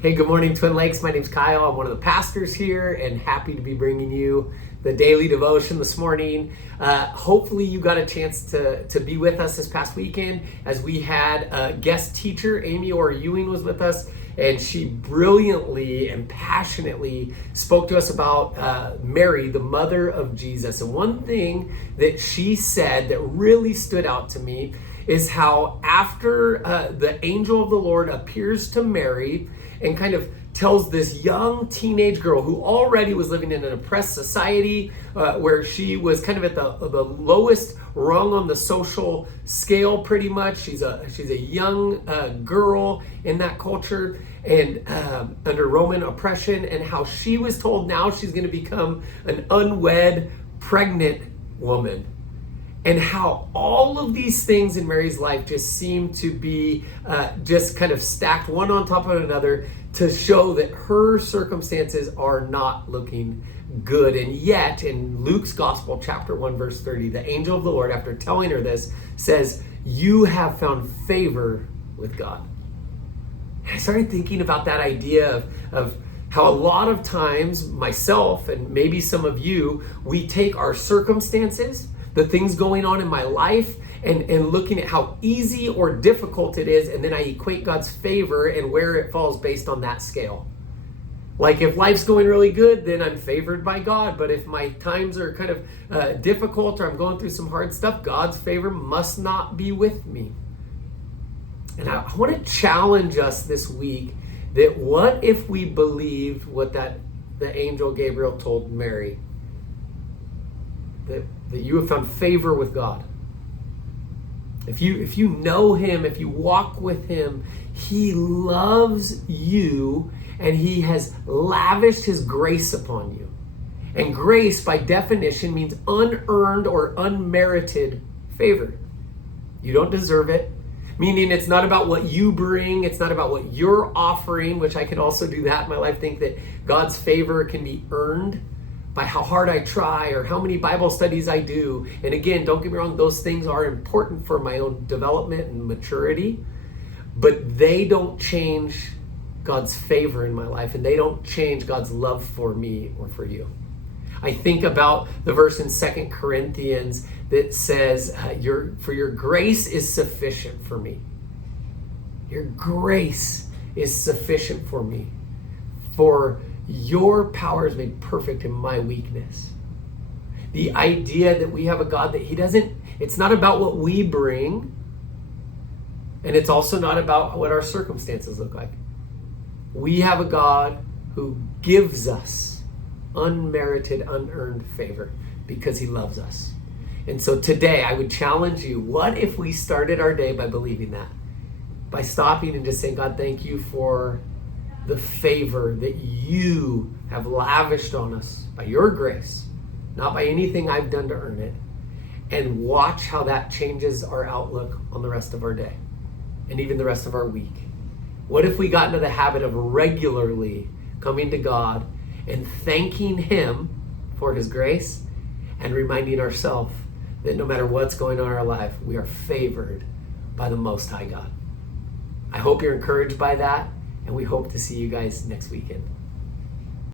Hey, good morning, Twin Lakes. My name's Kyle. I'm one of the pastors here and happy to be bringing you the daily devotion this morning. Hopefully you got a chance to be with us this past weekend as we had a guest teacher, Amy Orr Ewing was with us, and she brilliantly and passionately spoke to us about Mary, the mother of Jesus. And one thing that she said that really stood out to me is how after the angel of the Lord appears to Mary and kind of tells this young teenage girl who already was living in an oppressed society where she was kind of at the lowest rung on the social scale pretty much. She's a young girl in that culture and under Roman oppression, and how she was told now she's going to become an unwed, pregnant woman. And how all of these things in Mary's life just seem to be just kind of stacked one on top of another to show that her circumstances are not looking good. And yet, in Luke's Gospel, chapter 1, verse 30, the angel of the Lord, after telling her this, says, "You have found favor with God." And I started thinking about that idea of how a lot of times, myself and maybe some of you, we take our circumstances, the things going on in my life, and looking at how easy or difficult it is, and then I equate God's favor and where it falls based on that scale. Like if life's going really good, then I'm favored by God. But if my times are kind of difficult or I'm going through some hard stuff, God's favor must not be with me. And I want to challenge us this week that what if we believed what the angel Gabriel told Mary? That you have found favor with God. If you know him, if you walk with him, he loves you and he has lavished his grace upon you. And grace, by definition, means unearned or unmerited favor. You don't deserve it, meaning it's not about what you bring, it's not about what you're offering, which I can also do that in my life, think that God's favor can be earned by how hard I try or how many Bible studies I do. And again, don't get me wrong, those things are important for my own development and maturity, but they don't change God's favor in my life, and they don't change God's love for me or for you. I think about the verse in 2 Corinthians that says, for your grace is sufficient for me. Your grace is sufficient for me. For your power is made perfect in my weakness. The idea that we have a God that it's not about what we bring, and it's also not about what our circumstances look like. We have a God who gives us unmerited, unearned favor because he loves us. And so today I would challenge you, what if we started our day by believing that? By stopping and just saying, God, thank you for the favor that you have lavished on us by your grace, not by anything I've done to earn it, and watch how that changes our outlook on the rest of our day and even the rest of our week. What if we got into the habit of regularly coming to God and thanking him for his grace and reminding ourselves that no matter what's going on in our life, we are favored by the Most High God. I hope you're encouraged by that, and we hope to see you guys next weekend.